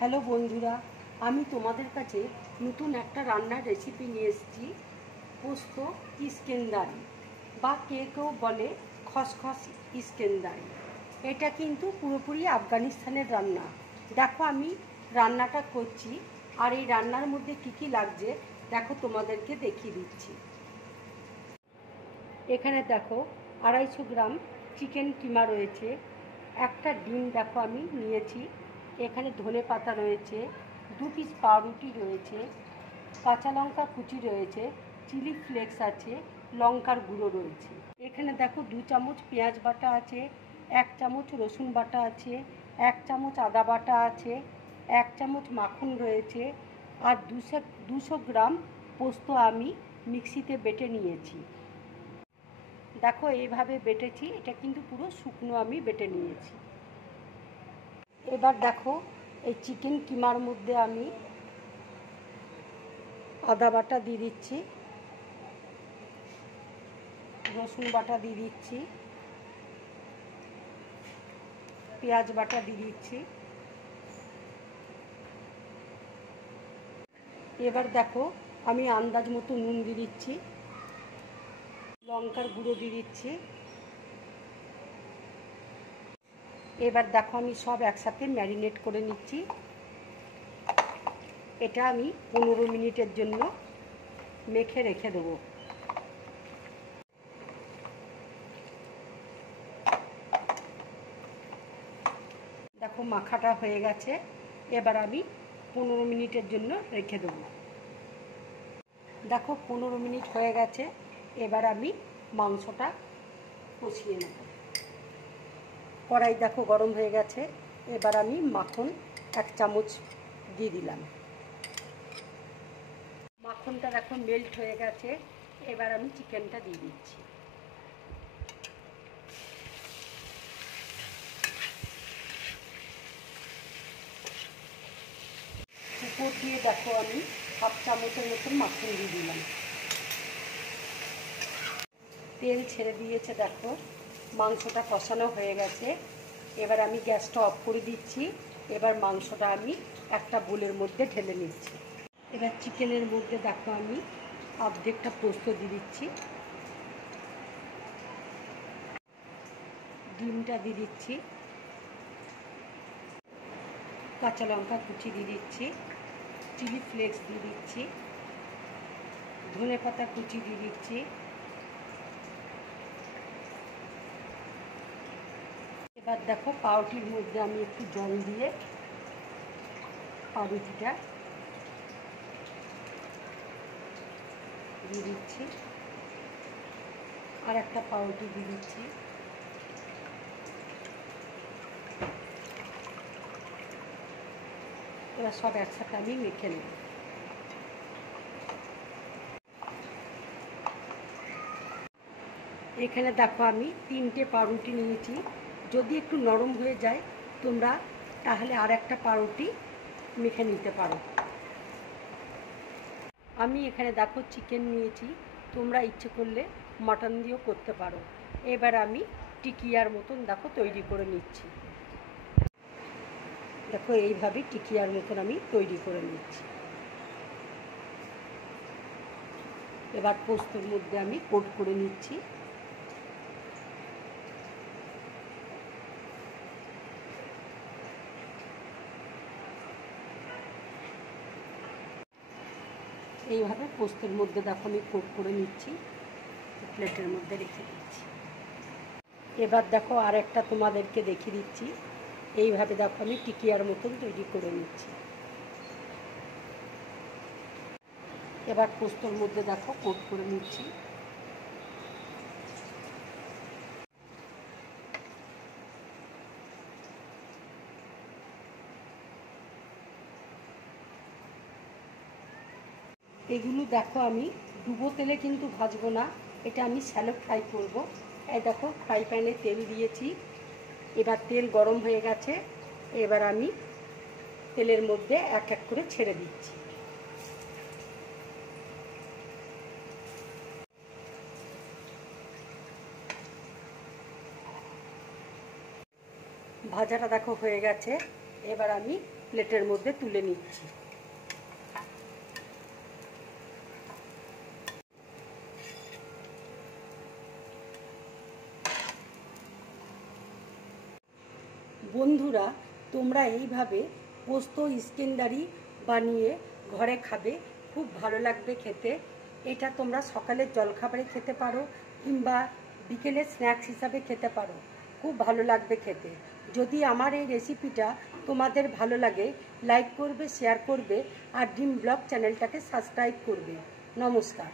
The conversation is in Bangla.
হ্যালো বন্ধুরা, আমি তোমাদের কাছে নতুন একটা রান্নার রেসিপি নিয়ে এসেছি। পোস্ত ইস্কেন্দারি বা কেউ বলে খসখস ইস্কেন্দারি। এটা কিন্তু পুরোপুরি আফগানিস্তানের রান্না। দেখো আমি রান্নাটা করছি, আর এই রান্নার মধ্যে কী কী লাগছে দেখো, তোমাদেরকে দেখিয়ে দিচ্ছি। এখানে দেখো 250 গ্রাম চিকেন কিমা রয়েছে, একটা ডিম দেখো আমি নিয়েছি, এখানে ধনে পাতা রয়েছে, 2 পিস পাউরুটি রয়েছে, কাঁচা লঙ্কা কুচি রয়েছে, চিলি ফ্লেক্স আছে, লঙ্কার গুঁড়ো রয়েছে। এখানে দেখো 2 চামচ পেঁয়াজ বাটা আছে, 1 চামচ রসুন বাটা আছে, 1 চামচ আদা বাটা আছে, 1 চামচ মাখন রয়েছে, আর 200 গ্রাম পোস্ত আমি মিক্সিতে বেটে নিয়েছি। দেখো এইভাবে বেটেছি, এটা কিন্তু পুরো শুকনো আমি বেটে নিয়েছি। এবার দেখো এই চিকেন কিমার মধ্যে আমি আদা বাটা দিয়ে দিচ্ছি, রসুন বাটা দিয়ে দিচ্ছি, পেঁয়াজ বাটা দিয়ে দিচ্ছি। এবার দেখো আমি আন্দাজ মতো নুন দিয়ে দিচ্ছি, লঙ্কার গুঁড়ো দিয়ে দিচ্ছি। এবার দেখো আমি সব একসাথে ম্যারিনেট করে নিচ্ছি। এটা আমি 15 মিনিটের জন্য মেখে রেখে দেবো। দেখো মাখাটা হয়ে গেছে, এবার আমি 15 মিনিটের জন্য রেখে দেবো। দেখো 15 মিনিট হয়ে গেছে, এবার আমি মাংসটা কষিয়ে নেব। কড়াই দেখো গরম হয়ে গেছে, এবার আমি মাখন 1 চামচ দিয়ে দিলাম। মাখনটা দেখো মেল্ট হয়ে গেছে, এবার আমি চিকেনটা দিয়ে দিচ্ছি। উপর দিয়ে দেখো আমি 1/2 চামচের মতন মাখন দিয়ে দিলাম। তেল ছেড়ে দিয়েছে, দেখো মাংসটা কষানো হয়ে গেছে। এবার আমি গ্যাসটা অফ করে দিচ্ছি। এবার মাংসটা আমি একটা বোলের মধ্যে ঢেলে নিচ্ছি। এবার চিকেনের মধ্যে দেখো আমি অর্ধেকটা পোস্ত দিয়ে দিচ্ছি, ডিমটা দিয়ে দিচ্ছি, কাঁচা লঙ্কা কুচি দিয়ে দিচ্ছি, চিলি ফ্লেক্স দিয়ে দিচ্ছি, ধনে পাতা কুচি দিয়ে দিচ্ছি। এবার দেখো পাউরুটির মধ্যে আমি একটু জল দিয়ে পাউরুটিটা দিয়ে দিচ্ছি, আর একটা পাউরুটি দিয়ে দিচ্ছি। এবার সব একসাথে আমি মেখে নেব। এখানে দেখো আমি 3টে পাউরুটি নিয়েছি। যদি একটু নরম হয়ে যায় তোমরা তাহলে আর একটা পাউরুটি মেখে নিতে পারো। আমি এখানে দেখো চিকেন নিয়েছি, তোমরা ইচ্ছে করলে মাটন দিয়েও করতে পারো। এবার আমি টিকিয়ার মতন দেখো তৈরি করে নিচ্ছি। দেখো এইভাবে টিকিয়ার মতন আমি তৈরি করে নিচ্ছি। এবার পোস্তর মধ্যে আমি কোট করে নিচ্ছি। এইভাবে পোস্তের মধ্যে দেখো আমি কোট করে নিচ্ছি, প্লেটের মধ্যে রেখে দিচ্ছি। এবার দেখো আর একটা তোমাদেরকে দেখিয়ে দিচ্ছি। এইভাবে দেখো আমি টিকিয়ার মতন তৈরি করে নিচ্ছি। এবার পোস্তর মধ্যে দেখো কোট করে নিচ্ছি। এগুলো দেখো আমি ডুবো তেলে কিন্তু ভাজবো না, এটা আমি শ্যালো ফ্রাই করব। এই দেখো ফ্রাই প্যানে তেল দিয়েছি, এবার তেল গরম হয়ে গেছে। এবার আমি তেলের মধ্যে এক এক করে ছেড়ে দিচ্ছি। ভাজাটা দেখো হয়ে গেছে, এবার আমি প্লেটের মধ্যে তুলে নিচ্ছি। বন্ধুরা, তোমরা এইভাবে পোস্ত ইস্কেন্দারি বানিয়ে ঘরে খাবে, খুব ভালো লাগবে খেতে। এটা তোমরা সকালের জলখাবারে খেতে পারো কিংবা বিকেলে স্ন্যাক্স হিসাবে খেতে পারো, খুব ভালো লাগবে খেতে। যদি আমার এই রেসিপিটা তোমাদের ভালো লাগে, লাইক করবে, শেয়ার করবে আর ড্রিম ব্লগ চ্যানেলটাকে সাবস্ক্রাইব করবে। নমস্কার।